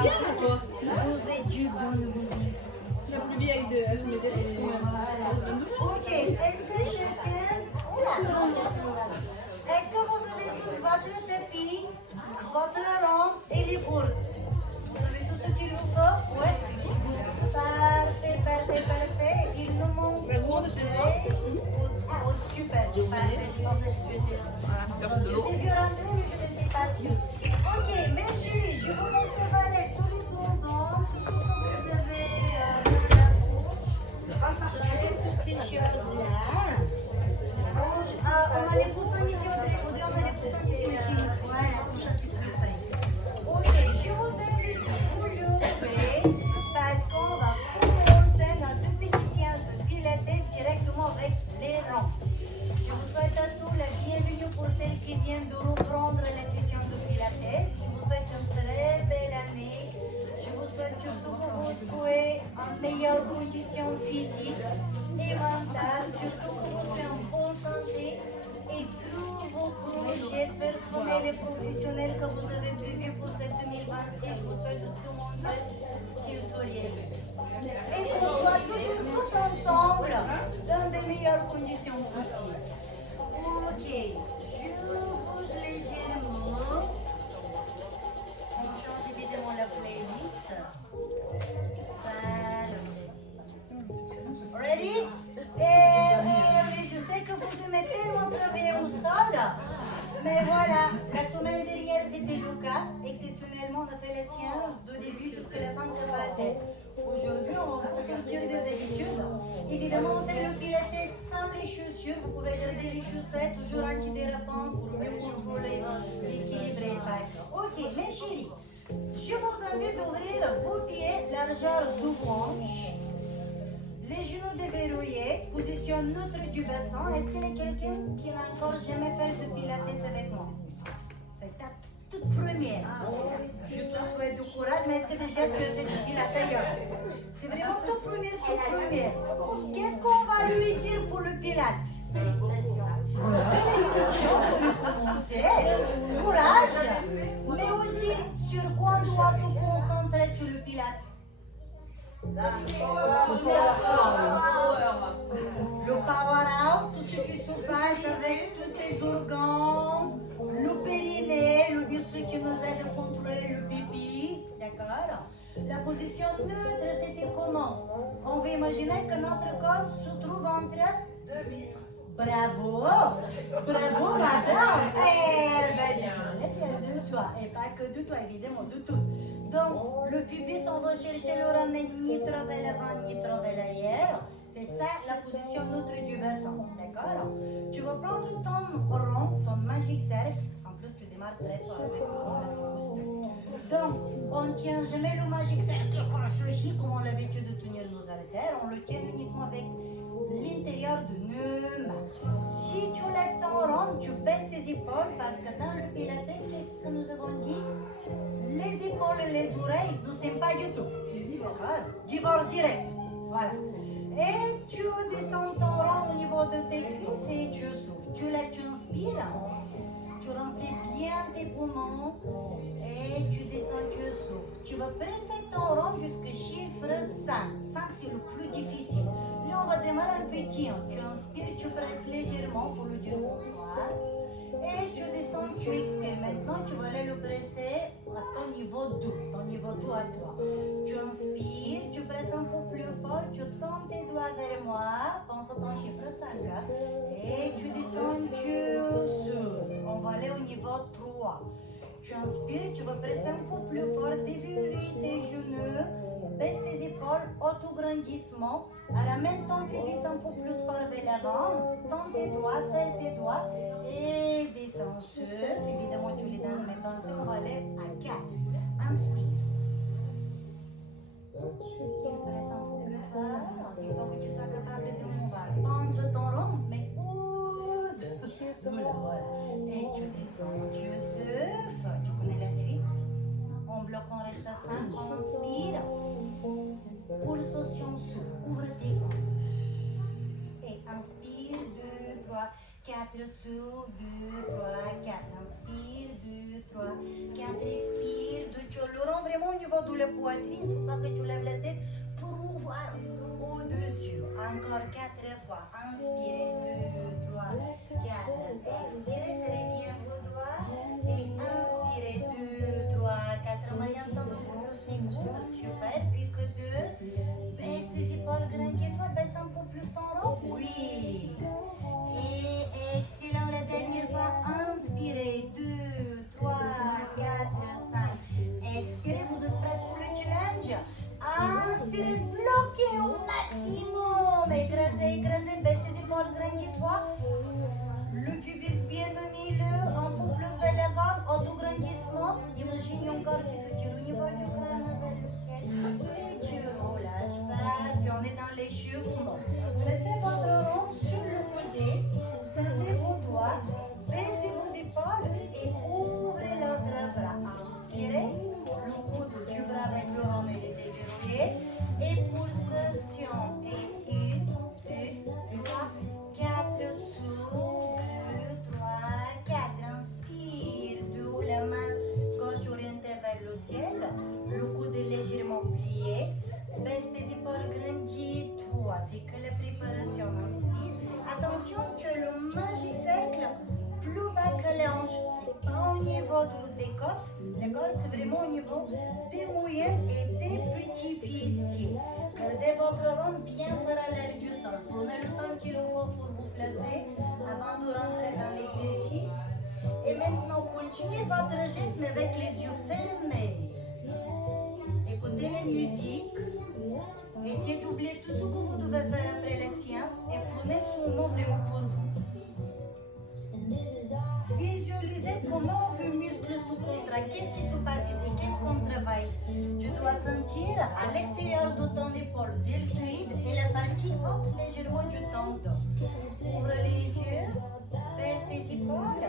bien là, toi. Vous éduque dans le musée. La plus vieille de HMD. Ok, est-ce que chacun... Oula, est-ce que vous avez tout votre tapis, votre lampe et les bourdes? Vous avez tout ce qu'il vous faut? Ouais. Parfait, parfait, parfait. Il nous manque... La gourde, c'est moi. Ah oui, super, parfait. Je pensais que tu étais là. Voilà, cherche de l'eau. J'étais vu rentrer, mais je n'étais pas sûre. Ok, mes chéris, je vous laisse avaler tous les bonbons, tout ce que vous avez dans la bouche. J'enlève toutes ces choses-là. On a les poussins ici, Audrey. Audrey, on a les poussins ici, mes chéris. Voilà, comme ça c'est plus près. Ok, je vous invite à vous lever parce qu'on va commencer notre petite séance de pilates directement avec les rangs. Je vous souhaite à tous la bienvenue pour celles qui viennent de reprendre la session de pilates. Je vous souhaite une très belle année. Je vous souhaite surtout que vous soyez en meilleure condition physique et mentale, surtout que vous soyez en bonne santé et tous vos projets personnels et professionnels que vous avez prévus pour cette 2026. Je vous souhaite de tout mon cœur qu'ils soient réalisés. Et qu'on soit toujours tout ensemble dans des meilleures conditions possibles. Ok, je bouge légèrement. On change évidemment la playlist. Voilà. Ready? Oui, je sais que vous aimez tellement travailler au sol. Mais voilà, la semaine dernière c'était le cas. Exceptionnellement, on a fait la séance du début jusqu'à la fin de la tête. Aujourd'hui, on va sortir des habitudes. Évidemment, on fait le pilates sans les chaussures. Vous pouvez garder les chaussettes toujours antidérapantes pour mieux contrôler l'équilibre et le. Ok, mes chéris, je vous invite d'ouvrir vos pieds largeur de hanche. Les genoux déverrouillés, position neutre du bassin. Est-ce qu'il y a quelqu'un qui n'a encore jamais fait de pilates avec moi? C'est ta toute première. Je te souhaite du courage, mais est-ce que déjà tu as fait du pilates ailleurs? C'est vraiment toute première, toute première. Qu'est-ce qu'on va lui dire pour le pilates? Félicitations pour commencer. Courage. Mais aussi, sur quoi on doit se concentrer sur le pilates? Le powerhouse, tout ce qui se passe avec tous les organes, le périnée, le muscle qui nous aide à contrôler le pipi, d'accord? La position neutre, c'était comment? On va imaginer que notre corps se trouve entre deux vitres. Bravo! Bravo, madame! Eh ben, je suis fière de toi. Et pas que de toi, évidemment, de tout. Donc, le pubis, on va chercher le ramener ni trop vers l'avant, ni trop vers l'arrière. C'est ça la position neutre du bassin, d'accord? Tu vas prendre ton rond, ton magic cercle. En plus, tu démarres très fort avec le rond, là, c'est costaud. Donc, on ne tient jamais le magic cercle comme ceci, comme on a l'habitude de tenir nos haltères. On le tient uniquement avec l'intérieur de nos mains. Si tu lèves ton rond, tu baisses tes épaules parce que dans le pilates, c'est ce que nous avons dit. Les épaules et les oreilles ne s'aiment pas du tout. D'accord? Divorce direct. Voilà. Et tu descends ton rond au niveau de tes cuisses et tu souffles. Tu lèves, tu inspires. Tu remplis bien tes poumons et tu descends, tu souffles. Tu vas presser ton rond jusqu'au chiffre 5. 5, c'est le plus difficile. Là, on va démarrer un petit 1. Tu inspires, tu presses légèrement pour lui dire bonsoir. Et tu descends, tu expires. Maintenant, tu vas aller le presser à ton niveau 2. Ton niveau 2 à toi. Tu inspires, tu presses un peu plus fort, tu tends tes doigts vers moi. Pense à ton chiffre 5. Et tu descends, tu souffles. On va aller au niveau 3. Tu inspires, tu vas presser un peu plus fort, déverrouille tes genoux, baisse tes épaules, auto-grandissement. Ramène ton pubis un peu plus fort vers l'avant, tends tes doigts, serre tes doigts et descends, souffle. Évidemment, tu les donnes mes pensées, on va aller à 4. Inspire. Tu presses un peu plus fort, il faut que tu sois capable de mouvoir. Entre ton rond, mais voilà. Et tu descends, tu souffles. Tu connais la suite? On bloque, on reste à 5, on inspire. Pulsation souffle, ouvre tes coudes. Et inspire, 2, 3, 4, souffle, 2, 3, 4. Inspire, 2, 3, 4, expire, 2. Tu le rends vraiment au niveau de la poitrine, il faut pas que tu lèves la tête pour mouvoir au-dessus. Encore 4 fois. Inspirez, 2, 3, 4. Expirez, serrez bien vos doigts. Et inspirez, 2, 3, 4. Maintenant, plus les coudes, super. Puis que 2. Baisse tes épaules, grandis-toi, baisse un peu plus ton rond. Oui. Et excellent, la dernière fois. Inspirez, 2, 3, 4, 5. Expirez, vous êtes prêts pour le challenge? Inspirez, bloquez au maximum. Écrasez, écrasez, baisse tes épaules, grandis-toi. Le pubis bien au milieu, un peu plus vers l'avant, autograndissement. Imagine un corps qui te tire au niveau du crâne avec le ciel. Et tu relâches pas, puis on est dans l'échauffement. Laissez votre rond sur le côté, tendez vos doigts, baissez vos épaules et ouvrez l'autre bras. Inspirez, le coude du bras avec le rond il est déverrouillé. Et pulsation. Et 1, 2, 3, 4, sous, 2, 3, 4. Inspire, d'où la main gauche orientée vers le ciel. Le coude est légèrement plié. Baisse tes épaules, grandis-toi. C'est que la préparation. Inspire. Attention que le magique cercle plus bas que les hanches. C'est pas au niveau des côtes. D'accord? C'est vraiment au niveau des moyennes et des petits fessiers. Gardez votre rond bien parallèle du sol. Prenez le temps qu'il faut pour vous placer avant de rentrer dans l'exercice. Et maintenant, continuez votre geste mais avec les yeux fermés. Écoutez la musique. Essayez d'oublier tout ce que vous devez faire après la séance et prenez ce moment vraiment pour vous. Visualisez comment vos muscles se contractent. Qu'est-ce qui se passe ici? Qu'est-ce qu'on travaille? Tu dois sentir à l'extérieur de ton épaule deltoïde et la partie haute légèrement du tendon. Ouvre les yeux, baisse tes épaules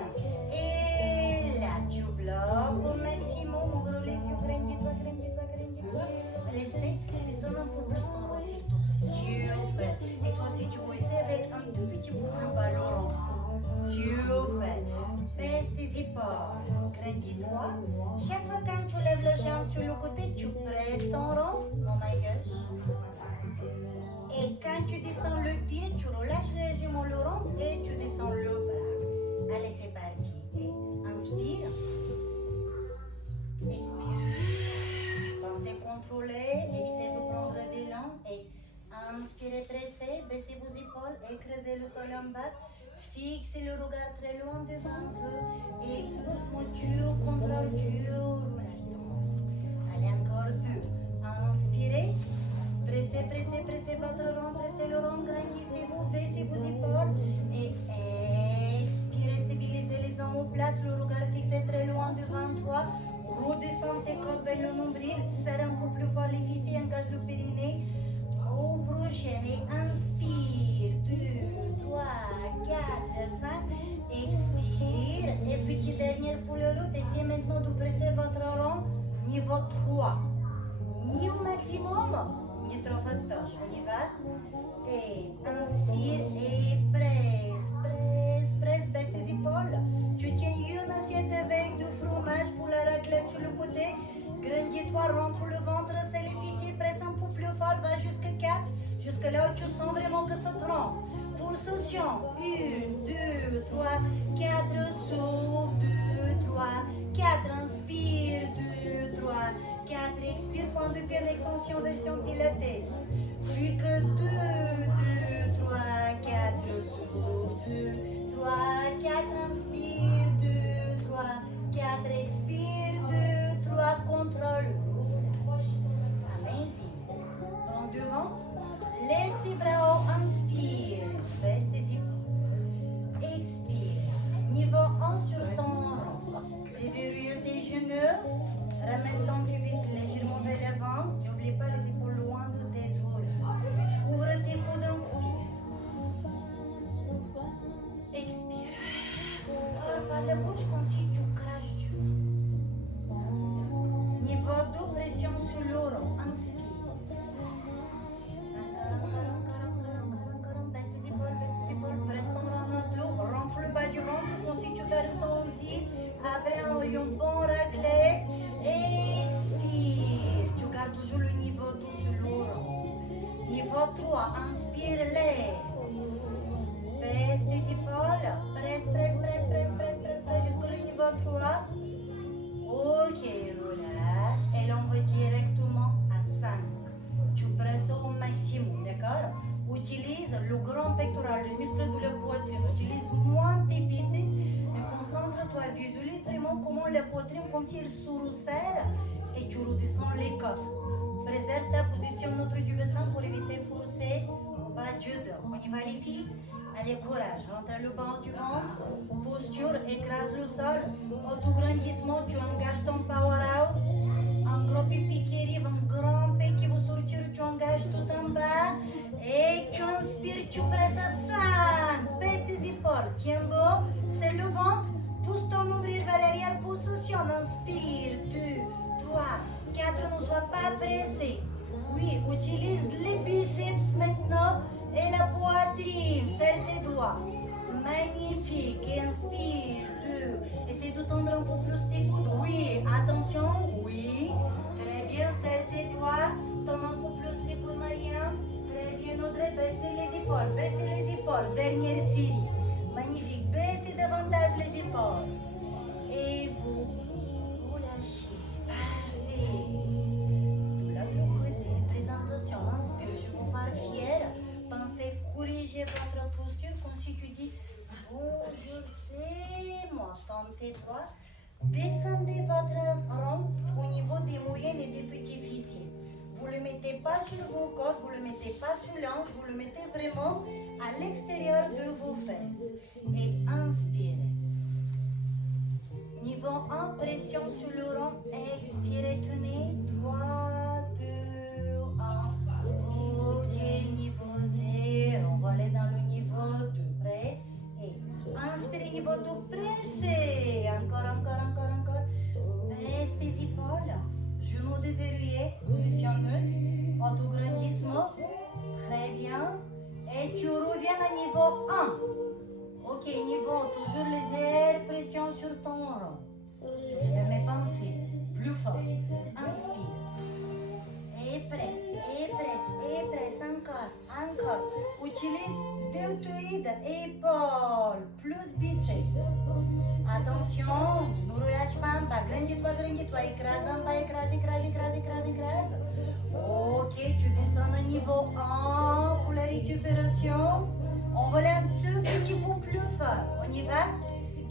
et là tu bloques au maximum. Ouvre les yeux, grandis-toi, grandis-toi, grandis-toi. Restez, descends un peu plus ton rond s'il te plaît. Super. Et toi aussi tu vas essayer avec un tout petit peu plus bas le rond. Super. Baisse tes épaules. Grandis-toi. Chaque fois quand tu lèves la jambe sur le côté, tu presses ton rond. Oh my gosh. Et quand tu descends le pied, tu relâches légèrement le rond et tu descends le bras. Allez, c'est parti. Et inspire. Expire. Pensez contrôler, évitez de prendre d'élan. Et inspirez, pressez, baissez vos épaules, écrasez le sol en bas. Fixez le regard très loin devant vous et tout doucement tu contrôles, tu relâches ton. Allez, encore 2. Inspirez, pressez, pressez, pressez votre rond, pressez le rond, grandissez-vous, baissez vos épaules et expirez, stabilisez les omoplates, le regard fixé très loin devant toi. Redescends tes côtes vers le nombril, serre un peu plus fort les fessiers, engage le périnée. Au prochain et inspire, 2, 3, 4, 5, expire et petite dernière pour le route, essayez maintenant de presser votre rond niveau 3, ni au maximum, ni trop fastoche, on y va, et inspire et presse, presse, presse, baisse tes épaules, tu tiens une assiette avec du fromage pour la raclette sur le côté, grandis-toi, rentre le ventre, c'est l'épicier, presse un peu plus fort, va jusqu'à 4, jusque là où tu sens vraiment que ça trempe. Pulsation, 1, 2, 3, 4, souffle, 2, 3, 4, inspire, 2, 3, 4, expire, point de pied en extension, version pilates. Puis que 2, 2, 3, 4, souffle, 2, 3, 4, inspire, 2, 3, 4, expire, 2, 3, contrôle. Amazing. En devant, lève tes bras haut, inspire, baisse tes épaules, expire, niveau 1 sur ton rond, déverrouille tes genoux, ramène ton pubis légèrement vers l'avant, n'oublie pas les épaules loin de tes oreilles, ouvre tes coudes, inspire, expire, souffle par la bouche comme si tu craches du feu, niveau Niveau 3, inspire l'air. Baisse tes épaules. Presse, presse, presse, presse, presse, presse, presse jusqu'au niveau 3. Ok, relâche. Et là, on va directement à 5. Tu presses au maximum, d'accord? Utilise le grand pectoral, le muscle de la poitrine. Utilise moins tes biceps, mais concentre-toi. Visualise vraiment comment la poitrine, comme si elle se resserre et tu redescends les côtes. Préserve ta position neutre du bassin pour éviter de forcer au bas du dos. On y va les filles? Allez, courage. Rentre le bas du ventre. Posture, écrase le sol. Autograndissement, tu engages ton powerhouse. Un gros pipi qui arrive, un grand P qui vous sortir, tu engages tout en bas. Et tu inspires, tu presses à 5. Baisse tes épaules. Tiens beau. C'est le ventre. Pousse ton nombril vers l'arrière. Position. Inspire. 2, 3, 4. Ne sois pas pressé. Oui, utilise les biceps maintenant. Et la poitrine. Serre tes doigts. Magnifique. Inspire. 2. Essaye de tendre un peu plus tes coudes. Oui. Attention. Oui. Très bien. Serre tes doigts. Tends un peu plus les coudes, Maria. Très bien, Audrey. Baissez les épaules. Baissez les épaules. Dernière série. Magnifique. Baissez davantage les épaules. Et vous relâchez. Parfait. De l'autre côté, présentation. Inspire. Je vous vois fière. Pensez corriger votre posture comme si tu dis bonjour, c'est moi. Tentez droit. Descendez votre rond au niveau des moyennes et des petits fessiers. Vous ne le mettez pas sur vos côtes, vous ne le mettez pas sur l'ange, vous le mettez vraiment à l'extérieur de vos fesses. Et inspirez. Niveau 1, pression sur le rond. Expirez, tenez. 3, 2, 1. Ok, niveau 0. On va aller dans le niveau 2. Prêt? Et inspirez, niveau 2. Pressez. Encore, encore, encore, encore. Baisse tes épaules. Genoux déverrouillés. Position neutre. Autograndissement. Très bien. Et tu reviens à niveau 1. Ok, niveau, toujours les airs, pression sur ton rond. Tu les mes pensées, plus fort. Inspire. Et presse, et presse, et presse. Encore, encore. Utilise deltoïde, épaules, plus biceps. Attention, ne relâche pas en bas. Grandis-toi, grandis-toi. Écrase en bas, écrase, écrase, écrase, écrase, écrase. Ok, tu descends au niveau 1 pour la récupération. On va aller un tout petit peu plus fort. On y va?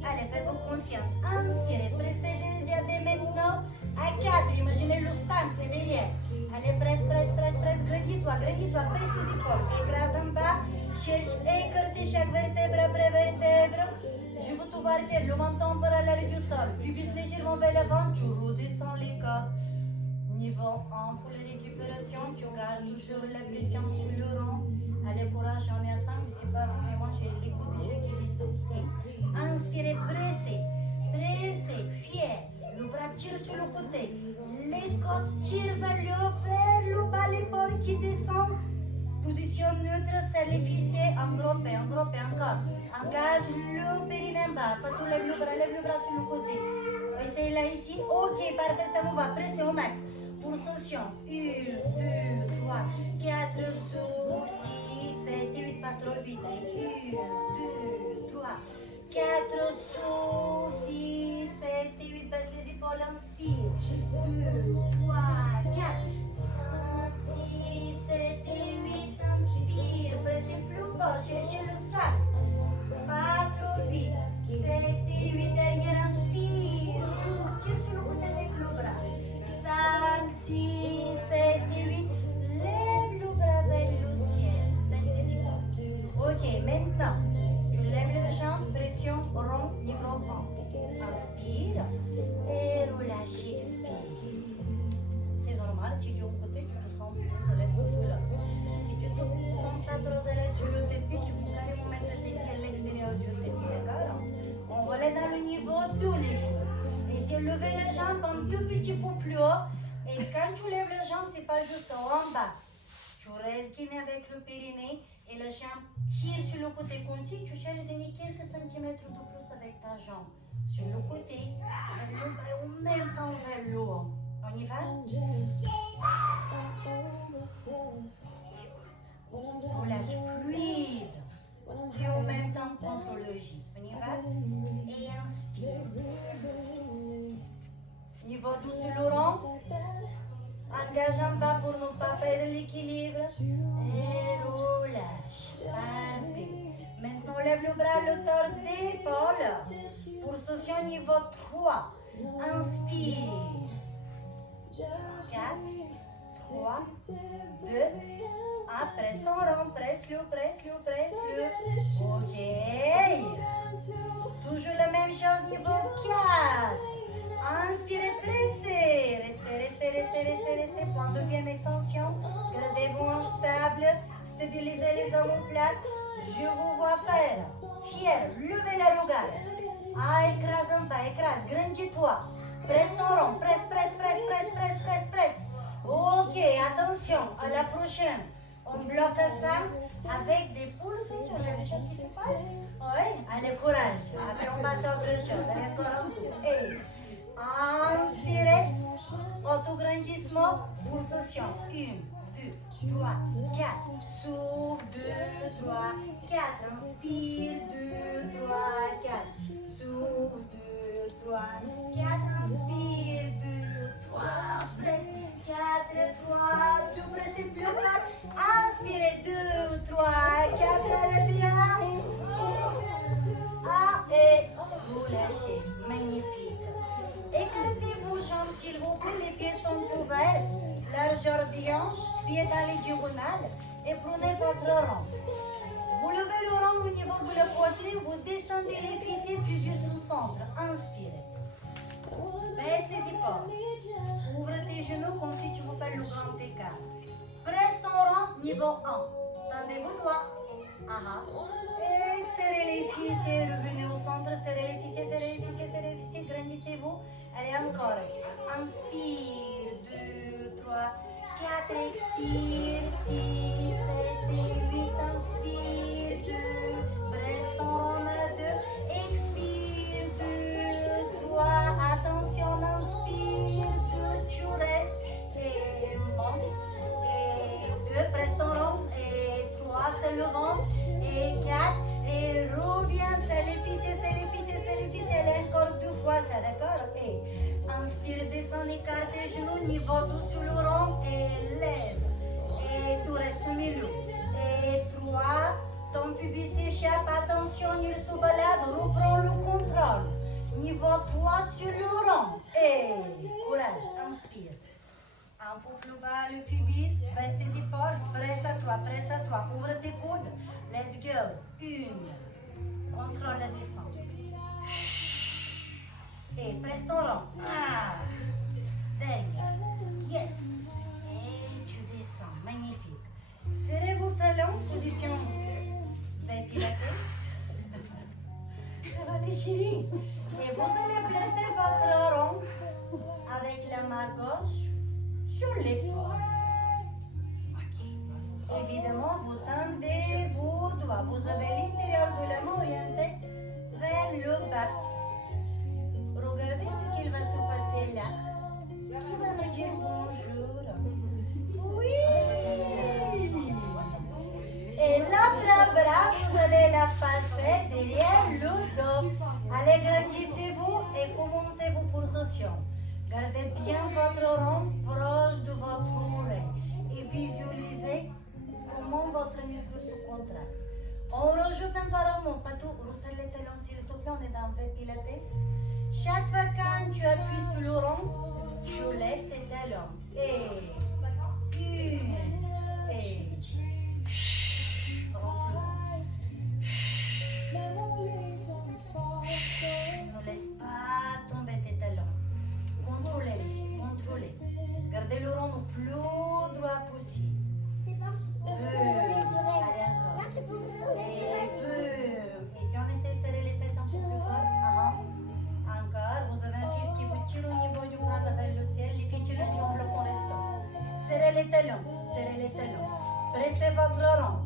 Allez, faites-vous confiance. Inspirez, pressez déjà dès maintenant à 4. Imaginez le 5, c'est derrière. Allez, presse, presse, presse, presse. Grandis-toi, grandis-toi. Presse tes épaules. Écrase en bas. Cherche à écarter chaque vertèbre après vertèbre. Je veux te voir faire le menton parallèle du sol. Pubis légèrement vers l'avant. Tu redescends les côtes. Niveau 1 pour la récupération. Tu gardes toujours la pression sur le rond. Allez, courage, j'en ai à 5, je ne sais pas vous, mais moi j'ai les coups déjà qui descendent. Inspirez, pressez, pressez, fier. Le bras tire sur le côté. Les côtes tirent vers le bas, l'épaule qui descend. Position neutre, serre les fessiers, engroppé, encore. Engage le périnée en bas. Pas tout, lève le bras sur le côté. Essayez là ici. Ok, parfait, ça vous va. Pressez au max. Pulsation. 1, 2, 3, 4, sous, 6, 7, 8, pas trop vite. 1, 2, 3, 4, sous, 6, 7, 8, baisse les épaules, inspire. 2, 3, 4, 5, 6, 7, 8, inspire. Pressez plus fort, cherchez le sac. Pas trop vite. 7, 8, derrière, inspire. Tire sur le côté avec le bras. 5, 6, 7, 8. Lève le bras vers le ciel. Baisse tes épaules. Ok, maintenant, tu lèves les jambes, pression rond, niveau 1. Inspire et relâche, expire. C'est normal, si du côté, tu te sens plus à l'aise que l'autre. Si tu te sens pas trop à l'aise sur le tapis, tu peux carrément mettre tes pieds à l'extérieur du tapis, d'accord? On va aller dans le niveau 2, les filles. Essayez de lever les jambes un tout petit peu plus haut. Et quand tu lèves les jambes, c'est pas juste en bas. Tu restes guiné avec le périnée et la jambe tire sur le côté comme si tu cherches à donner quelques centimètres de plus avec ta jambe. Sur le côté, avec le bas en même temps vers le haut. On y va? Engage en bas pour ne pas perdre l'équilibre. Et relâche. Parfait. Maintenant, lève le bras à l'auteur d'épaule. Pulsation niveau 3. Inspire. 4, 3, 2, 1. Presse ton rond. Presse-le, presse-le, presse-le. Ok. Toujours la même chose, niveau 4. Inspirez, pressez. Restez, restez, restez, restez, restez. Point de pied en extension. Gardez vos hanches stables. Stabilisez les omoplates. Je vous vois faire. Fier, levez la regard. Ah, écrase en bas, écrase. Grandis-toi. Presse ton rond. Presse, presse, presse, presse, presse, presse, presse. Ok, attention. À la prochaine. On bloque ça avec des pulsations. Il y a des choses qui se passent. Oui, allez, courage. Après, on passe à autre chose. Allez, encore un tour. Et inspirez. Autograndissement. Pulsation. 1, 2, 3, 4. Souffle. 2, 3, 4. Inspire. 2, 3, 4. Souffle. 2, 3, 4. Inspire. 2, 3. Presse. 4, 3. Tout pressez plus fort. Inspirez. 2, 3, 4. Allez bien. Ah, et relâchez. Magnifique. Écartez vos jambes, s'il vous plaît. Les pieds sont ouverts. Largeur des hanches. Pieds dans les diagonales. Et prenez votre rond. Vous levez le rond au niveau de la poitrine. Vous descendez les fessiers puis du sous-centre. Inspirez. Baisse les épaules. Ouvre tes genoux comme si tu veux faire le grand écart. Presse ton rond, niveau 1. Tendez vos doigts. Et serrez les fessiers, revenez au centre, serrez les fessiers, serrez les fessiers, serrez les fessiers, grandissez-vous. Allez, encore. Inspire, 2, 3, 4, expire, 6, 7 et 8, inspire, 2, presse ton rond à 2, expire, 2, 3, attention, inspire, 2, tu restes, et bon, et 2, presse ton rond, et 3, c'est le vent, et 4, et reviens, c'est l'épicé, c'est l'épicé, c'est l'épicé, elle encore 2 fois, ça, d'accord? Et inspire, descend, écarte les genoux, niveau tout sur le rond, et lève, et tout reste au milieu, et 3, ton pubis s'échappe, attention, il se balade, reprends le contrôle, niveau 3 sur le rond, et courage, inspire. Un peu plus bas le pubis, baisse tes épaules, presse à toi, ouvre tes coudes, let's go, 1, contrôle la descente, et presse ton rond, dernier, yes, et tu descends, magnifique, serrez vos talons, position 20 pilates, ça va les chéris, et vous allez placer votre rond avec la main gauche sur l'épaule. Ok. Évidemment, vous tendez vos doigts. Vous avez l'intérieur de la main orienté vers le bas. Regardez ce qu'il va se passer là. Qui va nous dire bonjour. Oui. Et l'autre bras, vous allez la passer derrière le dos. Allez, grandissez-vous et commencez vos pulsations. Gardez bien votre rond proche de votre oreille et visualisez comment votre muscle se contracte. On rajoute encore un mot, pas tout, resserre les talons s'il te plaît, on est dans 20 pilates. Chaque fois quand tu appuies sur le rond, tu lèves tes talons. Et ne laisse pas tomber tes talons. Contrôlez. Gardez le rond le plus droit possible. Allez encore. Et si on essaie de serrer les fesses un peu plus fort, encore. Vous avez un fil qui vous tire au niveau du crâne vers le ciel. Les filles tirent du bloc en restant. Serrez les talons. Pressez votre rond.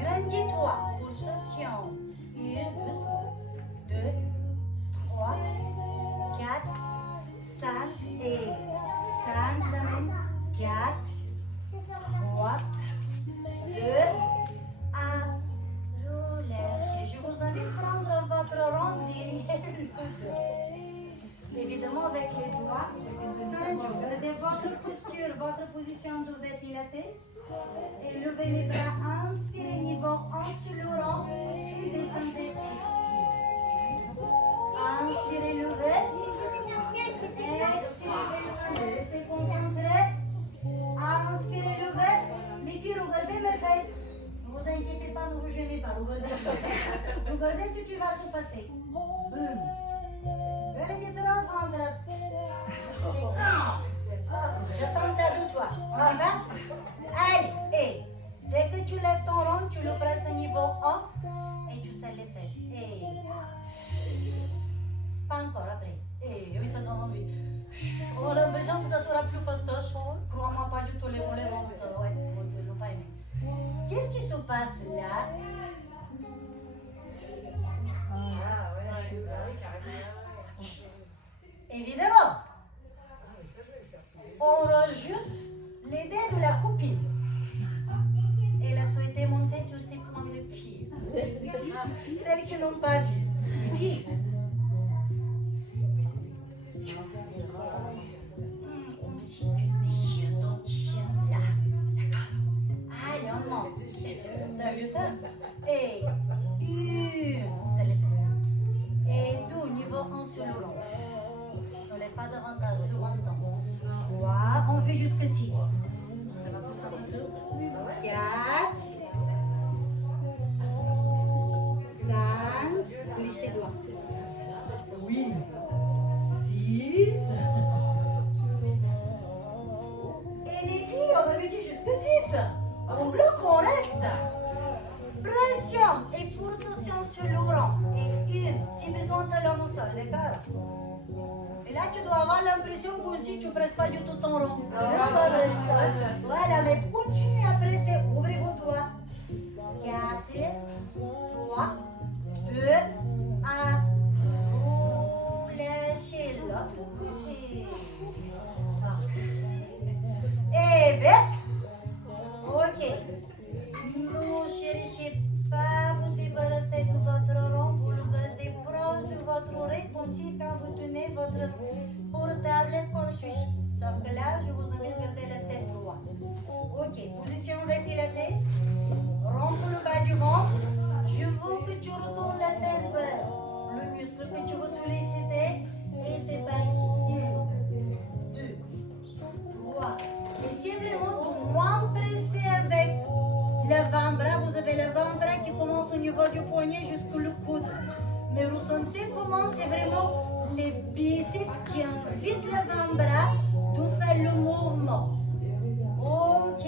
Grandis-toi. Pulsation. 1, doucement. 2, 3, 4, 5 et 5 quand même. 4, 3, 2, 1. Relâchez. Je vous invite à prendre votre rond derrière le dos. Évidemment avec les doigts. Gardez votre sur votre position de pilates. Et levez les bras, inspirez niveau 1 sur le rond et descendez, expirez. Inspirez, levez. Expirez, descendez. Restez concentrés. Inspirez, levez. Les filles, regardez mes fesses. Ne vous inquiétez pas, ne vous gênez pas. Regardez ce qui va se passer. Boum. Voyez la différence entre... J'attends ça de toi. On y va? Allez, et dès que tu lèves ton rond, tu le presses au niveau 1 et tu serres les fesses. Et pas encore après. Et oui, ça donne envie. On a l'impression que ça sera plus fastoche. Crois-moi, pas du tout les mollets rentrent. Ouais, on ne l'a pas aimé. Qu'est-ce qui se passe là? Évidemment, on rajoute les dés de la copine. Elle a souhaité monter sur ses points de pied. Celles qui n'ont pas vu. Oui. Comme si tu déchires ton t-shirt là. D'accord? Allez, on monte. T'as vu ça? Et une, c'est les fesses. Et deux, niveau 1 sur le rond. Ne lève pas davantage, devant le temps. 3, on fait jusqu'à 6. Ça va pour toi, 4, 5, bouge tes doigts. Oui. 6. Et les filles, on avait dit jusqu'à 6. On bloque, on reste. Pression et pulsation sur le rond. Et une, si besoin, talon au sol, d'accord? Et là, tu dois avoir l'impression que si tu ne presses pas du tout ton rond. C'est vraiment pas mal. Voilà, mais continue à presser. Ouvrez vos doigts. 4, 3, 2, 1. Vous lâchez l'autre côté. Et bien, ok. Ne cherchez pas à vous débarrasser de votre rond. Vous le gardez proche de votre oreille, comme si quand vous tenez votre portable comme celui-ci. Sauf que là, je vous invite à garder la tête droite. Ok, position avec pilates. Rompre le bas du ventre. Je veux que tu retournes la tête vers le muscle que tu veux solliciter. Et c'est parti. 1, 2, 3. Essayez vraiment de moins presser avec l'avant-bras. Vous avez l'avant-bras qui commence au niveau du poignet jusqu'au coude. Mais ressentez comment c'est vraiment les biceps qui invitent l'avant-bras de faire le mouvement. Ok.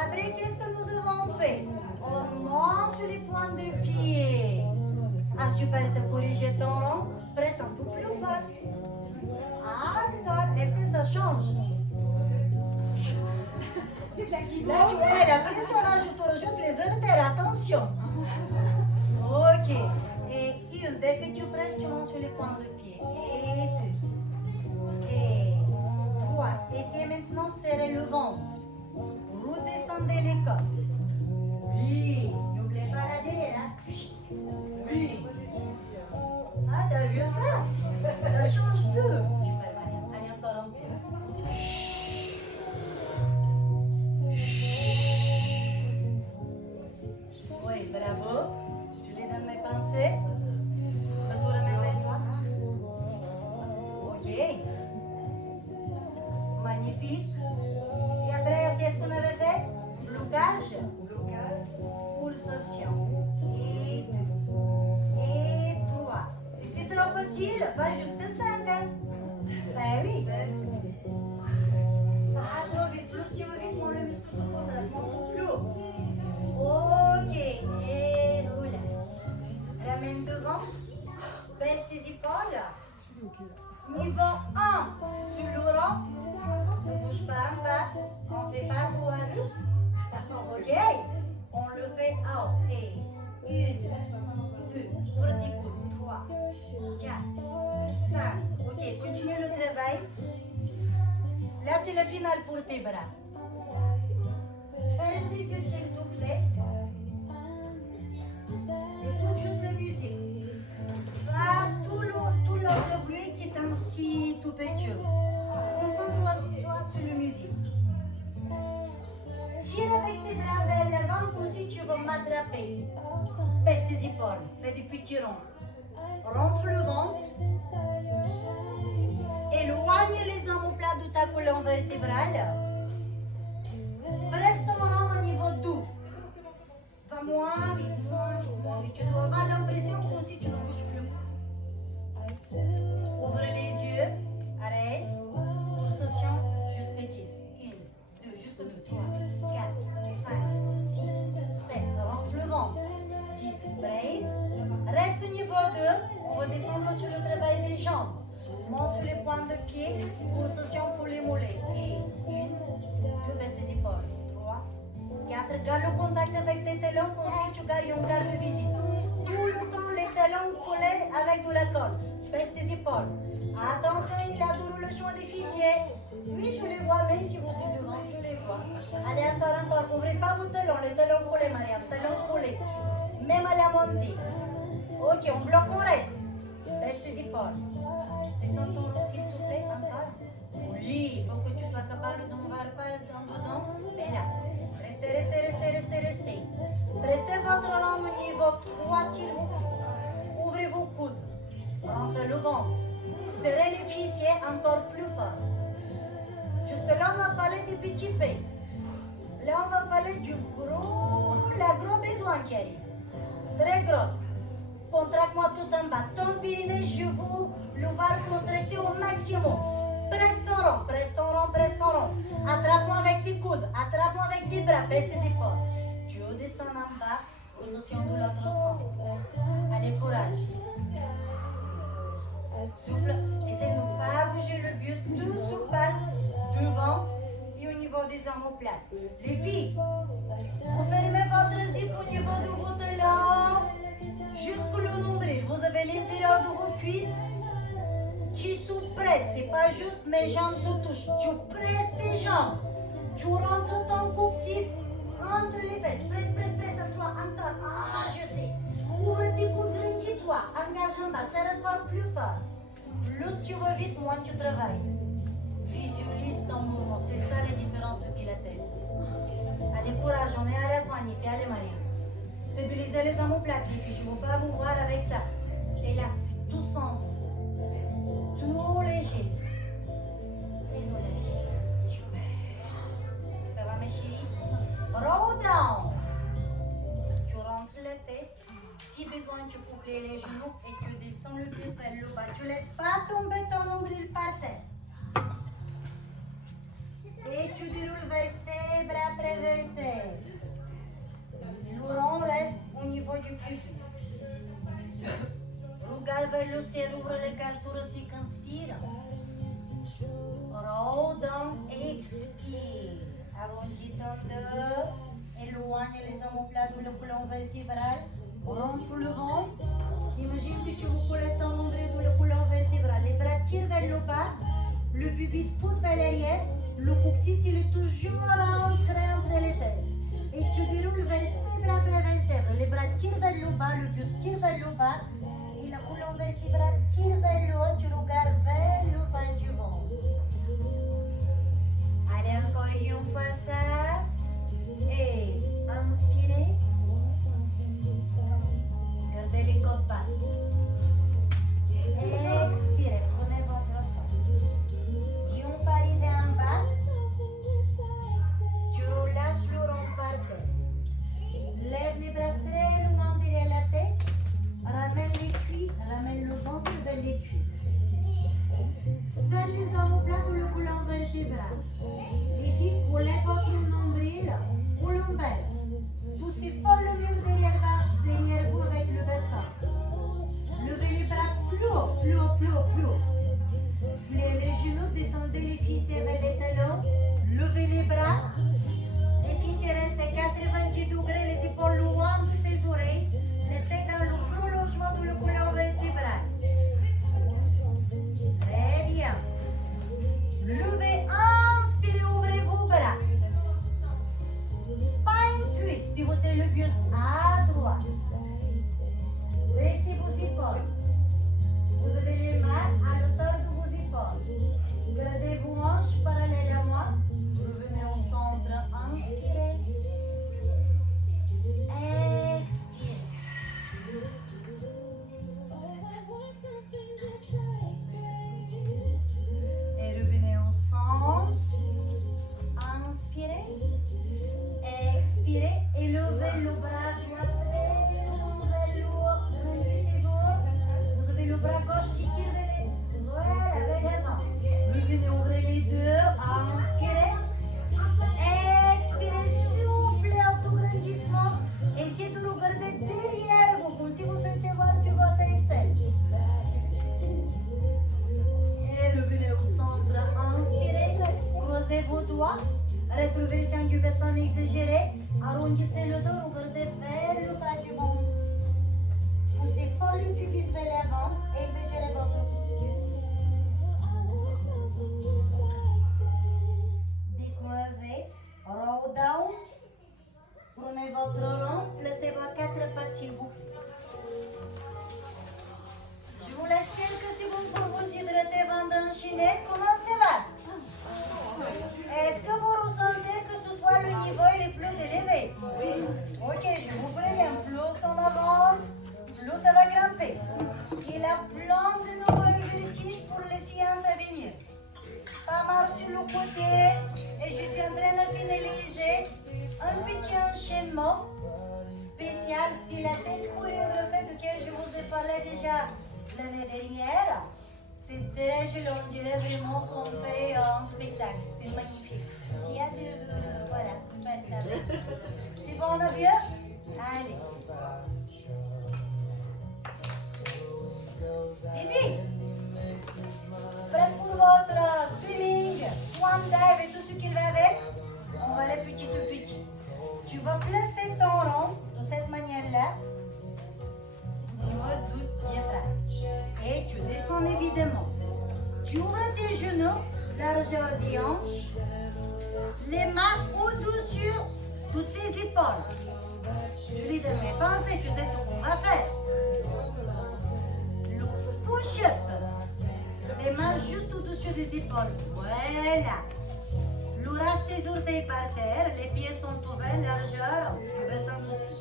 Après, qu'est-ce que nous avons fait? On monte sur les points de pied. Ah, super, tu as corrigé ton rond. Presse un peu plus fort. Ah, d'accord. Est-ce que ça change? Là, tu vois, la pression, là, je te rajoute les haltères. Attention. Ok. Et une, dès que tu presses, tu montes sur les points de pied. Et 2. Et 3. Essayez maintenant de serrer le ventre. Redescendez les côtes. Oui. N'oubliez pas la derrière. Hein? Oui. Ah, t'as vu ça? Ça change tout. Super, Mariam. Allez, encore un peu. Oui, bravo. Je les donne mes pensées. Vas-y, remets vers toi. Ok. Magnifique. Et après, qu'est-ce qu'on avait fait? Blocage. Pulsation. Et 2. Et 3. Si c'est trop facile, va jusqu'à 5. Hein? Ben oui. Pas trop vite. Plus tu veux vite, moins le muscle se contracte. Monte plus haut. Ok. Et relâche. Ramène devant. Baisse tes épaules. Niveau 1 sur le rond. Ne bouge pas en bas. On ne fait pas droit. Ok. On le fait en haut. Et 1, 2, petit coup. 3, 4, 5. Ok, continue le travail. Là, c'est le final pour tes bras. Ferme tes yeux, s'il te plaît. Écoute juste la musique. Pas tout l'autre bruit qui te perturbe. Concentre-toi sur la musique. Tire avec tes bras vers l'avant comme si tu veux m'attraper. Baisse tes épaules, fais des petits ronds. Rentre le ventre. Éloigne les omoplates de ta colonne vertébrale. Presse ton rond au niveau doux. Va moins vite, moins vite, moins vite. Tu dois avoir l'impression comme si tu ne bouges plus. Ouvre les yeux. Reste. Pulsation jusqu'à 10. 1, 2, jusqu'à 2, 3, 4, 5, 6, 7. Rentre le ventre. 10. Break. Reste au niveau 2. On va descendre sur le travail des jambes. Monte sur les pointes de pied. Pulsation pour les mollets. 1, 2, baisse tes épaules. 3, 4. Garde le contact avec tes talons comme si tu gardes une carte de visite. Tout le temps, les talons collés avec de la colle. Baisse tes épaules. Attention, il a douloureux le chemin des fessiers. Oui, je les vois, même si vous êtes devant, je les vois. Allez, encore. Ouvrez pas vos talons, les talons collés, Mariam. Talons collés. Même à la montée. Ok, on bloque, on reste. Baisse tes épaules. Descends ton rond, s'il te plaît, encore. Oui, il faut que tu sois capable de ne pas en dedans. Mais là, restez. Pressez votre rond au niveau 3, s'il vous plaît. Ouvrez vos coudes. Rentre le ventre. Serrez les fessiers encore plus fort. Jusque là, on va parler des petits P. Là, on va parler du la gros besoin qui arrive. Très grosse. Contracte-moi tout en bas. Ton périnée, je vous le voir contracter au maximum. Presse ton rond. Attrape-moi avec tes coudes. Attrape-moi avec tes bras. Baisse tes épaules. Tu descends en bas. Rotation de l'autre sens. Allez, courage. Souffle. Essaye de ne pas bouger le buste. Tout se passe devant et au niveau des omoplates. Les filles, vous fermez votre zip au niveau de vos talons jusqu'au nombril. Vous avez l'intérieur de vos cuisses qui se presse. C'est pas juste mes jambes se touchent. Tu presses tes jambes. Tu rentres ton coccyx entre les fesses. Presse à toi encore. Ah, je sais. Ouvre tes coudes, grandis-toi. Engage en bas. Serre encore plus fort. Plus tu vas vite, moins tu travailles. Visualise ton mouvement. C'est ça les différences de Pilates. Allez, courage. On est à la poignée. C'est allez, Maria. Stabilisez les omoplates, les filles. Je ne veux pas vous voir avec ça. C'est là. C'est tout sombre. Tout léger. Et nous lâcher. Super. Ça va, mes chéris? Roll down. Tu rentres la tête. Si besoin, tu coupes les genoux et tu descends le plus vers le bas. Tu ne laisses pas tomber ton nombril par terre. Et tu déroules vertèbre après vertèbre. Le rond reste au niveau du pubis. Regarde vers le ciel, ouvre les cages thoraciques, inspire. Roll down, expire. Arrondis ton dos. Éloigne les omoplates ou le colonne vertébrale. Rentre le ventre. Imagine que tu vous colles ton nombril ou le colonne vertébrale. Les bras tirent vers le bas. Le pubis pousse vers l'arrière. Le coccyx, il est toujours ancré entre les fesses. Et tu déroules vertèbre après vertèbre. Les bras tirent vers le bas, le buste tire vers le bas. Et la colonne vertébrale tire vers le haut. Tu regardes vers le bas du ventre. Allez, encore une fois ça. Et inspirez. Gardez les côtes basses. Expirez, prenez votre temps. Et on va arriver en bas. Tu relâches le rond par terre. Lève les bras très loin derrière la tête. Ramène les cuisses, ramène le ventre vers les cuisses. Serre les omoplates ou le colonne vertébrale. Les filles collent Inspirez, élevez le bras droit très lourd vers le haut. Grandissez-vous. Vous avez le bras gauche qui tire vers les... Voilà, vers l'avant. Revenez, ouvrez les deux. Inspirez. Expirez, soufflez, autograndissement. Essayez de regarder derrière vous, comme si vous souhaitez voir sur votre aisselle. Et revenez au centre. Inspirez. Croisez vos doigts. Rétroversion du bassin exagéré. Arrondissez le dos, regardez vers le bas du ventre. Poussez fort le pubis vers l'avant. Exagérez votre posture. Décroisez. Roll down. Prenez votre rond. Placez vos 4 pattes s'il vous plaît. Je vous laisse quelques secondes pour vous hydrater avant d'enchaîner. Comment ça va? Est-ce que vous ressentez que ce soit le niveau le plus élevé? Oui. Ok, je vous préviens, plus on avance, plus ça va grimper. Il y a plein de nouveaux exercices pour les séances à venir. Pas mal sur le côté, et je suis en train de finaliser un petit enchaînement spécial Pilates chorégraphié duquel je vous ai parlé déjà l'année dernière. C'est très joli, on dirait vraiment qu'on fait un spectacle. C'est magnifique. J'ai hâte de faire ça. C'est bon, on a bien? Allez. Bibi, prête pour votre swimming, swan dive et tout ce qui va avec? On va aller petit à petit. Tu vas placer ton rond de cette manière-là. Au niveau du diaphragme. Et tu descends évidemment. Tu ouvres tes genoux, largeur des hanches, les mains au-dessus de tes épaules. Tu lis de mes pensées, tu sais ce qu'on va faire. Le push-up, les mains juste au-dessus des épaules. Voilà. Lourage tes orteils par terre, les pieds sont ouverts, largeur du bassin aussi.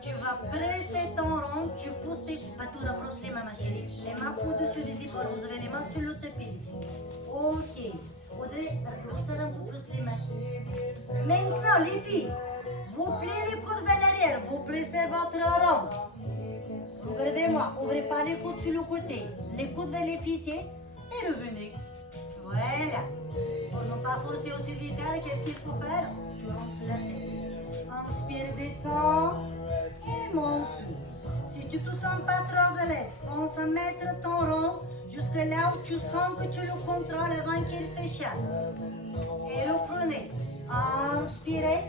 Tu vas presser ton rond, tu pousses tes... Va te rapprocher, ma chérie. Les mains au-dessus des épaules, vous avez les mains sur le tapis. Ok. Audrey, resserre un peu plus les mains. Maintenant, les filles, vous pliez les coudes vers l'arrière, vous pressez votre rond. Regardez-moi, ouvrez pas les coudes sur le côté, les coudes vers les fessiers et revenez. Voilà. Pour ne pas forcer au cervical, qu'est-ce qu'il faut faire? Tu rentres la tête. Inspire, descends. Et monte. Si tu te sens pas trop à l'aise, pense à mettre ton rond jusque là où tu sens que tu le contrôles avant qu'il s'échappe. Et reprenez. Inspirez,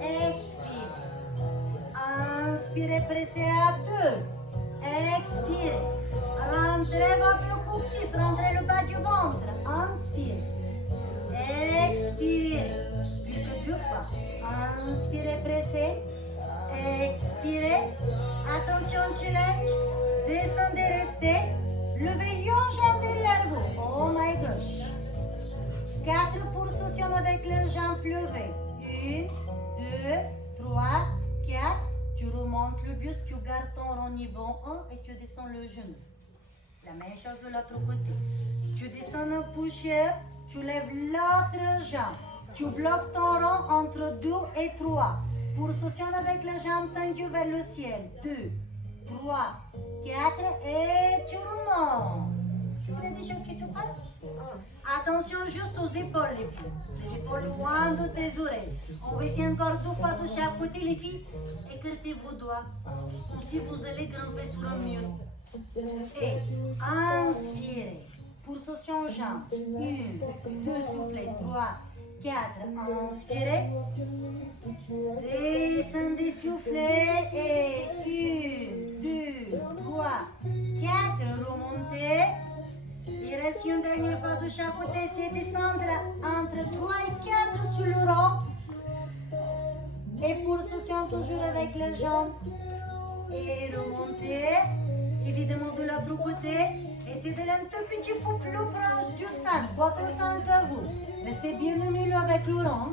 expirez. Inspirez, pressez à 2. Expirez. Rentrez votre coccyx, rentrez le bas du ventre. Inspirez. Expirez. Plus que 2 fois. Inspirez, pressez. Expirez. Attention, challenge. Descendez, restez. Levez une jambe derrière vous. Oh my gosh. 4 pulsations avec les jambes levées. 1, 2, 3, 4. Tu remontes le buste, tu gardes ton rond niveau 1 et tu descends le genou. La même chose de l'autre côté. Tu descends un push-up, tu lèves l'autre jambe. Tu bloques ton rond entre 2 et 3. Pulsation avec la jambe tendue vers le ciel. 2, 3, 4 et tu remontes. Il y a des choses qui se passent. Attention juste aux épaules, les filles. Les épaules loin de tes oreilles. On va essayer encore 2 fois de chaque côté, les filles. Écartez vos doigts. Si vous allez grimper sur un mur. Et inspirez. Pulsation jambe. 1, 2, soufflez. 3, 4. Inspirez. Descendez, soufflez. Et 1, 2, 3, 4. Remontez. Il reste une dernière fois de chaque côté. C'est descendre entre 3 et 4 sur le rond. Et pulsation toujours avec les jambes. Et remontez. Évidemment de l'autre côté. Essayez d'aller un tout petit peu plus proche du centre. Votre centre à vous. Restez bien au milieu avec le rond.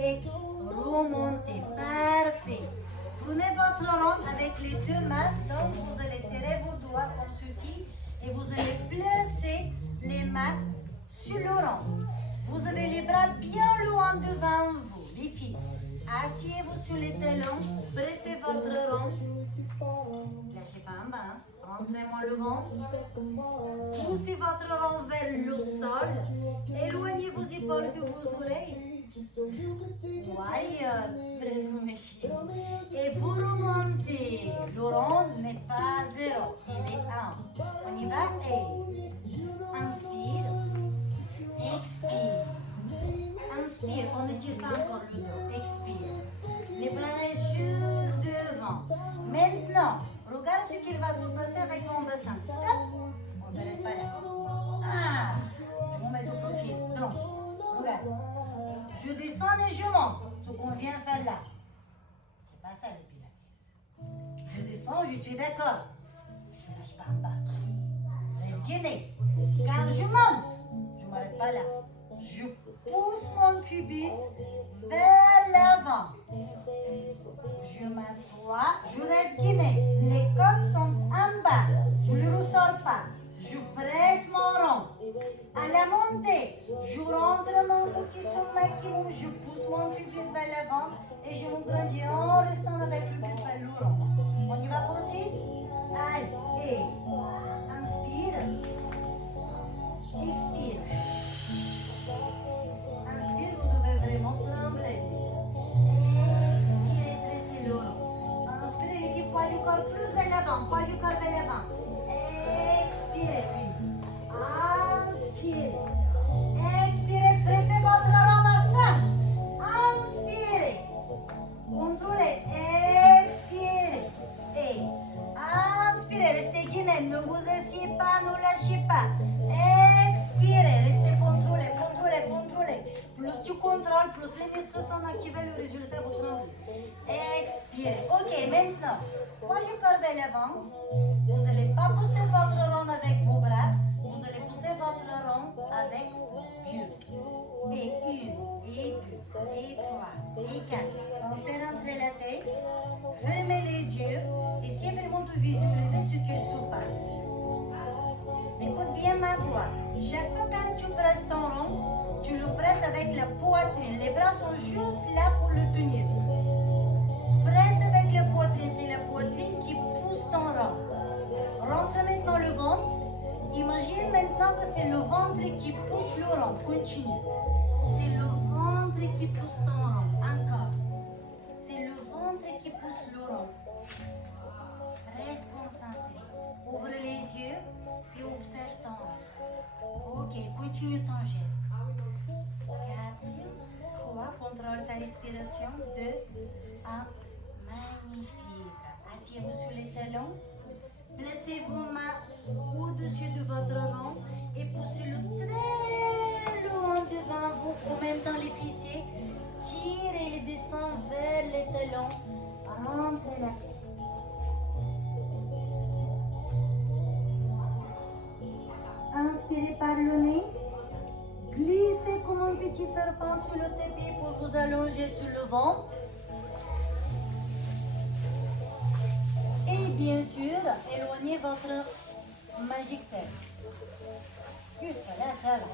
Et remontez. Parfait. Prenez votre rond avec les 2 mains. Donc vous allez serrer vos doigts comme ceci. Et vous allez placer les mains sur le rond. Vous avez les bras bien loin devant vous, les filles. Asseyez-vous sur les talons, pressez votre rond. Lâchez pas en bas, rentrez moins le ventre. Poussez votre rond vers le sol. Éloignez vos épaules de vos oreilles. Voyez, bravo machine. Et vous remontez. Le rond n'est pas 0, il est 1. On y va et inspire, expire. Inspire, on ne tire pas encore le dos. Expire. Les bras restent juste devant. Maintenant, regarde ce qu'il va se passer avec mon bassin. Stop. On ne s'arrête pas là. Ah, je me mets de profil. Donc, regarde. Je descends et je monte. Ce qu'on vient faire là. C'est pas ça le pilates. Je descends, je suis d'accord. Je ne lâche pas en bas. Reste gainé. Quand je monte, je ne m'arrête pas là. Je pousse mon pubis vers l'avant. Je m'assois, je reste guiné. Les côtes sont en bas. Je ne le ressors pas. Je presse mon rond. À la montée, je rentre mon petit au maximum. Je pousse mon pubis vers l'avant et je me grandis en restant avec le pubis vers le rond. On y va pour 6. Allez, inspire. Expire. Inspire, vous devez vraiment trembler déjà. Expirez, pressez le rond. Inspirez, les petits poids du corps plus vers l'avant, poids du corps vers l'avant. Expirez, oui. Inspirez. Expirez, pressez votre rond à 5. Inspirez. Contrôlez. Expirez. Et inspirez, restez guiné, ne vous asseyez pas, ne lâchez pas. Expirez, restez contrôlés, contrôlez, contrôlez. Plus tu contrôles, plus les muscles sont activés, le résultat vous tremble. Expirez. Ok, maintenant, poids du corps vers l'avant. Vous n'allez pas pousser votre rond avec vos bras. Vous allez pousser votre rond avec plus. Et 1, et 2, et 3, et 4. On serre entre la tête. Fermez les yeux. Essayez vraiment de visualiser ce qu'il se passe. Écoute bien ma voix. Chaque fois quand tu presses ton rond, tu le presses avec la poitrine. Les bras sont juste là pour le tenir. Presse avec la poitrine. C'est la poitrine qui pousse ton rond. Rentre maintenant le ventre. Imagine maintenant que c'est le ventre qui pousse le rond. Continue. C'est le ventre qui pousse ton rond. Encore. C'est le ventre qui pousse le rond. Reste concentré. Ouvre les yeux et observe ton rond. Ok, continue ton geste. 4, 3, contrôle ta respiration. 2, 1. Magnifique. Asseyez-vous sur les talons. Placez vos mains au-dessus de votre rond et poussez-le très loin devant vous, en même temps les fessiers. Tirez les descends vers les talons. Rentrez là. Inspirez par le nez. Glissez comme un petit serpent sur le tapis pour vous allonger sur le ventre. Et bien sûr, éloignez votre magic set. Jusque là, ça va.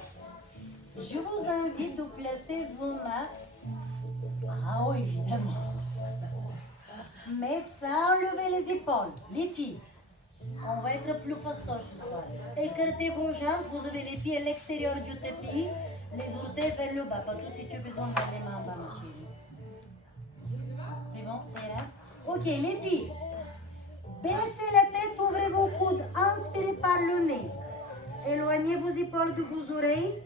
Je vous invite de placer vos mains. Ah oui, évidemment. Mais sans lever les épaules. Les filles, on va être plus fastoche ce soir. Écartez vos jambes, vous avez les pieds à l'extérieur du tapis, les orteils vers le bas. Pas tout si tu as besoin d'avoir les mains en bas, ma chérie. C'est bon, ça ira? Ok, les filles. Baissez la tête, ouvrez vos coudes, inspirez par le nez. Éloignez vos épaules de vos oreilles.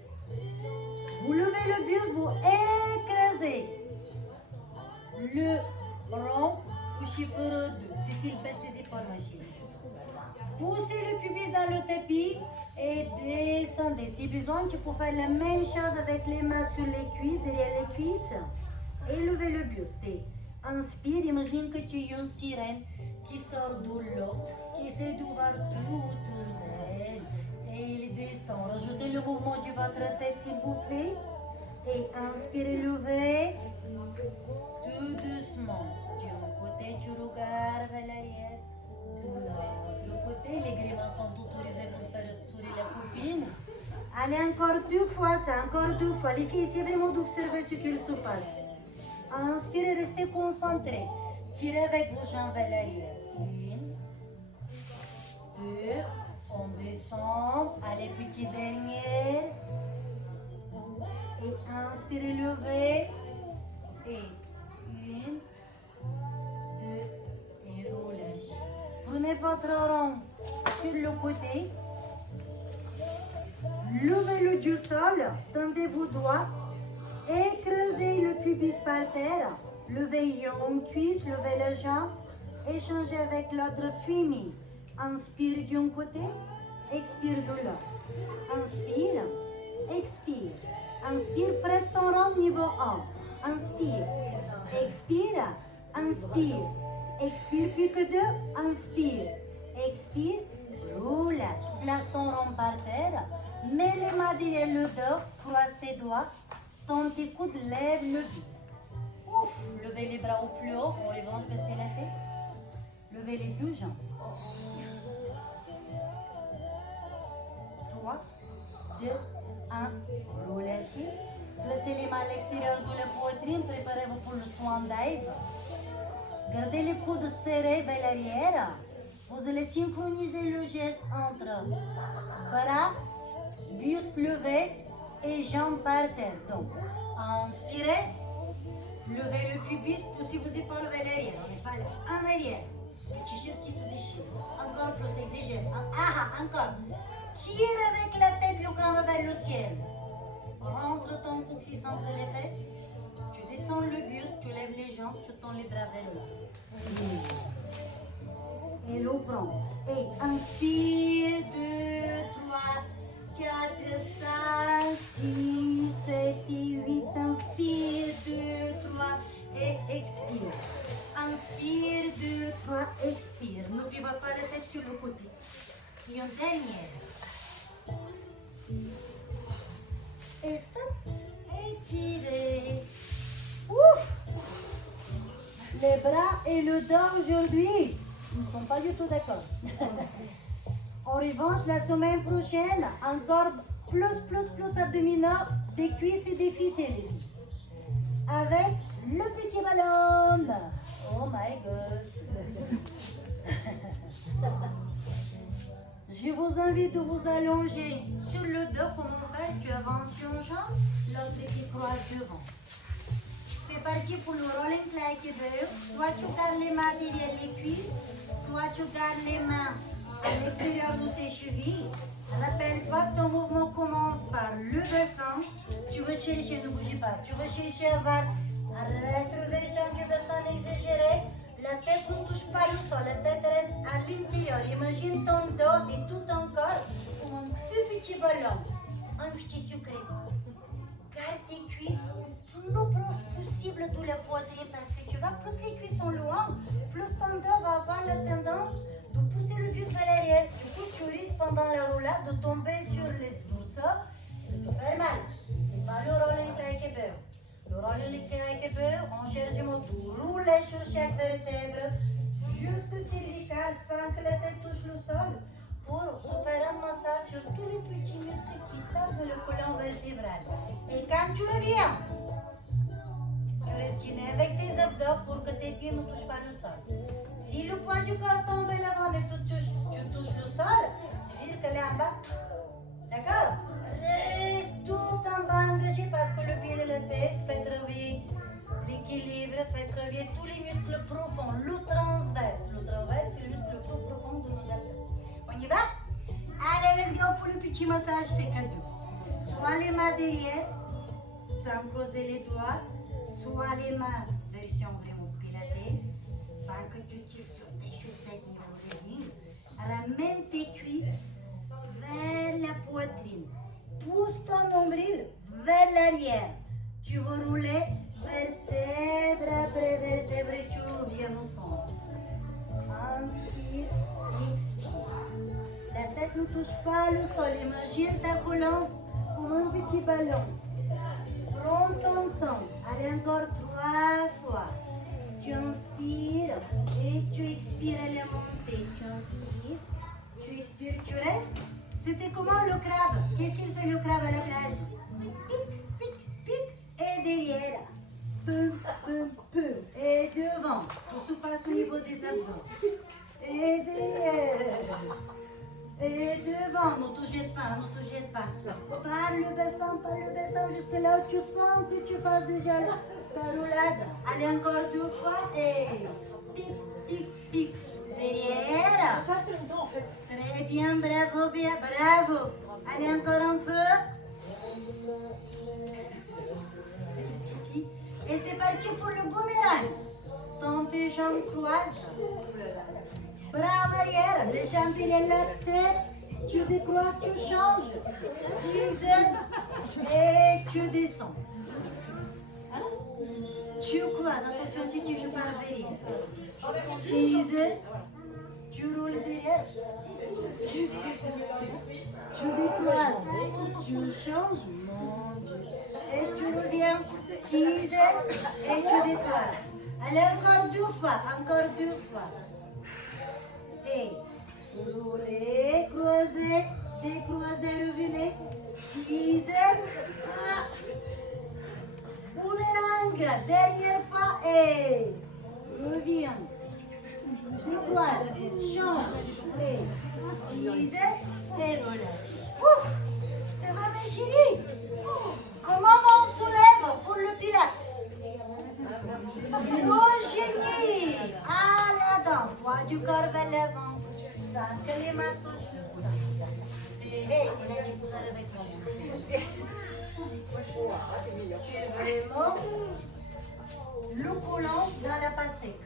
Vous levez le buste, vous écrasez le rond au chiffre 2. Cécile, baisse tes épaules, ma chérie. Poussez le pubis dans le tapis et descendez. Si besoin, tu peux faire la même chose avec les mains sur les cuisses, derrière les cuisses. Élevez le buste. Inspire, imagine que tu es une sirène qui sort de l'eau, qui essaie d'ouvrir tout autour d'elle. Et il descend. Rajoutez le mouvement de votre tête, s'il vous plaît. Et inspirez, levez. Tout doucement. D'un côté, tu regardes vers l'arrière. De l'autre côté, les grimaces sont autorisées pour faire sourire la copine. Allez, encore 2 fois ça, encore 2 fois. Les filles, essayez vraiment d'observer ce qu'il se passe. Inspirez, restez concentrés. Tirez avec vos jambes vers l'arrière. 1, 2, on descend. Allez, petit dernier. Et inspirez, levez. Et 1, 2, et relâchez. Prenez votre rond sur le côté. Levez-le du sol, tendez vos doigts, écrasez le pubis par terre, levez une cuisse, levez la jambe, échangez avec l'autre, suivez. Inspire d'un côté, expire de l'autre. Inspire, expire. Inspire, presse ton rond niveau 1. Inspire, expire, inspire. Expire plus que 2, inspire, expire, relâche. Place ton rond par terre. Mets les mains derrière le dos, croise tes doigts, tends tes coudes, lève le buste. Ouf, levez les bras au plus haut, en revanche, baissez la tête. Levez les deux jambes. 3, 2, 1, relâchez. Placez les mains à l'extérieur de la poitrine, préparez-vous pour le swan dive. Gardez les coudes serrés vers l'arrière. Vous allez synchroniser le geste entre bras, buste levé et jambes par terre. Donc, inspirez, levez le pubis, poussez vos épaules vers l'arrière. On n'est pas là. En arrière. Le t-shirt qui se déchire. Encore plus, exagère. Encore. Tire avec la tête le crâne vers le ciel. Rentre ton coccyx entre les fesses. Tu descends le buste, tu lèves les jambes, tu tends les bras vers le haut. Et l'eau prend. Et inspire, 2, 3, 4, 5, 6, 7 et 8. Inspire, 2, 3 et expire. Inspire, 2, 3, expire. Ne pivote pas la tête sur le côté. Et une dernière. Et stop. Étirez. Ouf! Les bras et le dos aujourd'hui ne sont pas du tout d'accord. En revanche, la semaine prochaine, encore plus abdominaux, des cuisses et des ficelles. Avec le petit ballon. Oh my gosh. Je vous invite de vous allonger sur le dos. Comment faire? Tu avances une jambe, l'autre qui croise devant. C'est parti pour le rolling like bear. Soit tu gardes les mains derrière les cuisses, soit tu gardes les mains à l'extérieur de tes chevilles. Rappelle-toi, ton mouvement commence par le bassin. Tu veux chercher, ne bougez pas. Tu veux chercher à voir la rétroversion du bassin exagéré. La tête ne touche pas le sol, la tête reste à l'intérieur. Imagine ton dos et tout ton corps comme un tout petit ballon, un petit sucré. Garde tes cuisses le plus proche possible de la poitrine parce que tu vas plus les cuisses sont loin, plus ton dos va avoir la tendance de pousser le buste vers l'arrière. Du coup, tu risques pendant la roulade de tomber sur les dorsaux et de te faire mal. C'est pas le rolling like a bear. Le rolling like a bear, on cherche mon tour, rouler sur chaque vertèbre jusqu'au cervical sans que la tête touche le sol pour se faire un massage sur tous les petits muscles qui sortent de le colonne vertébrale. Et quand tu reviens, tu restes guiné avec tes abdos pour que tes pieds ne touchent pas le sol. Si le poids du corps tombe vers l'avant et tu touches le sol, ça veut dire qu'elle est en bas. D'accord? Reste tout en bas engagé parce que le pied de la tête fait travailler l'équilibre, fait travailler tous les muscles profonds, le transverse. Le transverse, c'est le muscle le plus profond de nos abdos. On y va? Allez, let's go pour le petit massage, c'est cadeau. Soit les mains derrière, sans creuser les doigts, soit les mains, version vraiment pilates, sans que tu tires sur tes chaussettes ni au legging. Ramène tes cuisses vers la poitrine. Pousse ton nombril vers l'arrière. Tu veux rouler vertèbre après vertèbre, tu reviens au centre. Inspire, expire. La tête ne touche pas le sol. Imagine ta colonne comme un petit ballon. Prends ton temps. Allez encore 3 fois. Tu inspires et tu expires à la montée. Tu inspires, tu expires, tu restes. C'était comment le crabe? Qu'est-ce qu'il fait le crabe à la plage? Pic, pic, pic. Et derrière. pum, pum, pum. Et devant, tout se passe au niveau des abdos. Et derrière. Et devant, ne te jette pas, ne te jette pas. Pas le bassin, jusque là où tu sens que tu passes déjà ta roulade. Allez encore 2 fois et pic, pic, pic. Derrière. Pas assez longtemps en fait. Très bien, bravo, bien, bravo. Allez encore un peu. C'est le titi. Et c'est parti pour le boomerang. Tends tes jambes croisent. Bras en arrière, les jambes derrière la tête. Tu décroises, tu changes. Tease et tu descends. Tu croises, attention Titi, je passe derrière. Tease, tu roules derrière. Tu décroises, tu changes, mon Dieu. Et tu reviens, tease et tu décroises. Allez, encore 2 fois, encore 2 fois. Et roulez, croisez, décroisez, revenez, tease. Boomerang, dernier pas et reviens. Décroise, change et tease et relâche. Ouf, ça va mes chéris? Comment on soulève pour le pilate? Le génie à la dent, poids du corps vers l'avant, sans que les mains touchent le sol. Et il a dit pour faire avec moi. Tu es vraiment le collant dans la pastèque.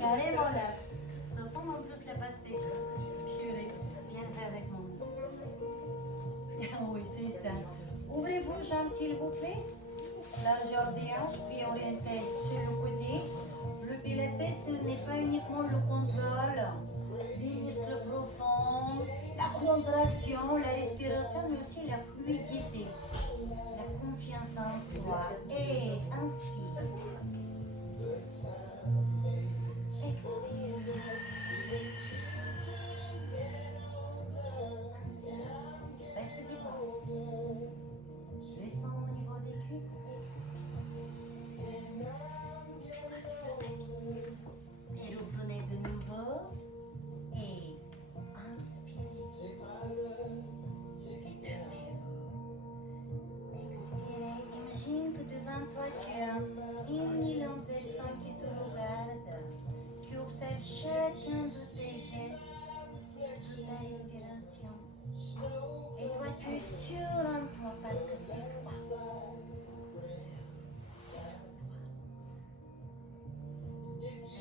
Carrément là. Ça sent en plus la pastèque. Purée, viens faire avec moi. Oui, c'est ça. Ouvrez vos jambes s'il vous plaît. Largeur des hanches, puis orientée sur le côté. Le pilates, ce n'est pas uniquement le contrôle, les muscles profonds, la contraction, la respiration, mais aussi la fluidité, la confiance en soi. Et inspire. Expire. Inspire. Restez ébranlés. Descends au niveau des cuisses. Et reprenez de nouveau. Et inspirez. Détendez-vous. Expirez. Imagine que devant toi tu as 1 million de personnes qui te regardent, qui observent chacun de tes gestes, de ta respiration. Et toi tu es sûr en toi parce que c'est toi.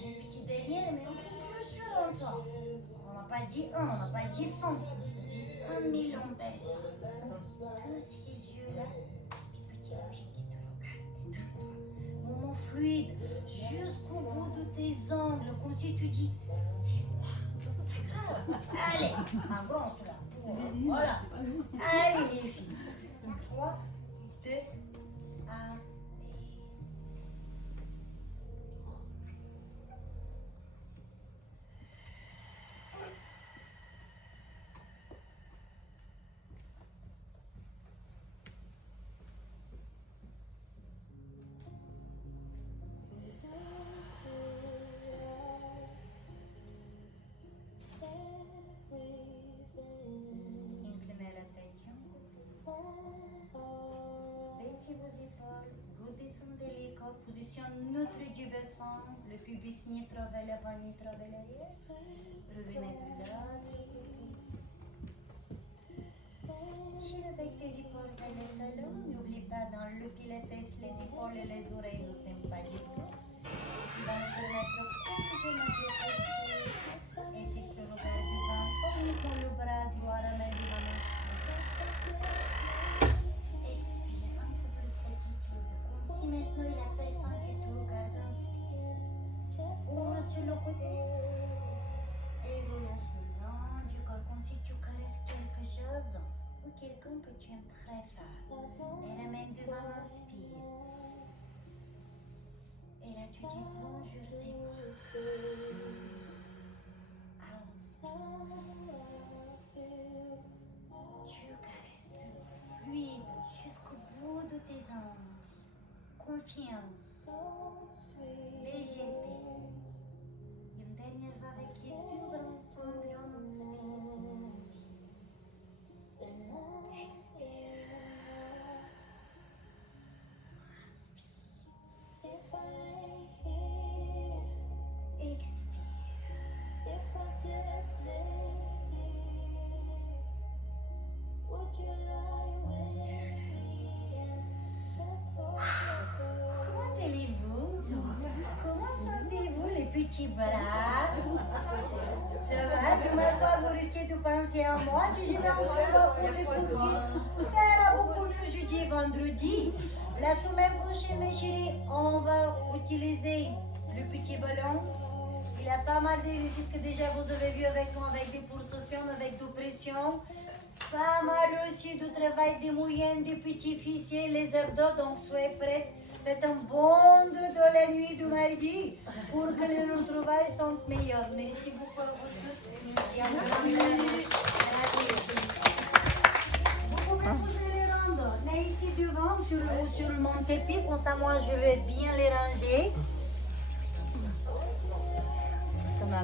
Les petits derniers, mais on est toujours sûr en toi. On n'a pas dit 1, on n'a pas dit 100, on a dit 1 million de personnes. Tous ces yeux-là, des petits objets qui te regardent, détends-toi. Moment fluide, jusqu'au bout de tes ongles, comme si tu dis, c'est moi. D'accord? Allez, un grand cela. Voilà. Allez les filles. 3, 2, 1. Inclinez la tête. Baissez vos épaules, redescendez les corps, position neutre du bassin, le pubis ni trop vers l'avant ni trop vers l'arrière. Revenez de l'autre. Tire avec tes épaules vers les talons. N'oublie pas, dans le pilates, les épaules et les oreilles ne s'aiment pas du tout. Tu vas te mettre comme je m'appelle et fixe le regard du ventre, uniquement le bras droit ramène devant l'inspire. Expire un peu plus l'attitude, comme si maintenant il y a personne qui te regarde. Inspire. Ouvre sur le côté et relâche le long du corps, comme si tu caresses quelque chose ou quelqu'un que tu aimes très fort. Et ramène devant l'inspire. Et là tu dis bonjour, c'est moi. Inspire. Tu caresses fluide jusqu'au bout de tes ongles. Confiance. légèreté. Une dernière fois avec quiétude ensemble, on inspire. Expire. Comment allez-vous? Comment sentez-vous les petits bras? Ça va? Demain soir, vous risquez de penser à moi si je vais en soir pour les coups. Ça ira beaucoup mieux jeudi et vendredi. La semaine prochaine, mes chéris, on va utiliser le petit ballon. Il y a pas mal d'exercices que déjà vous avez vu avec nous, avec des pulsations, avec des pressions. Pas mal aussi de travail des moyennes, des petits fessiers, les abdos. Donc soyez prêts. Faites un bon de la nuit du mardi pour que les retrouvailles sont meilleures. Merci beaucoup à vous tous. Merci à vous. Vous pouvez poser les rendre là ici devant sur mon tapis. Comme ça, moi, je vais bien les ranger.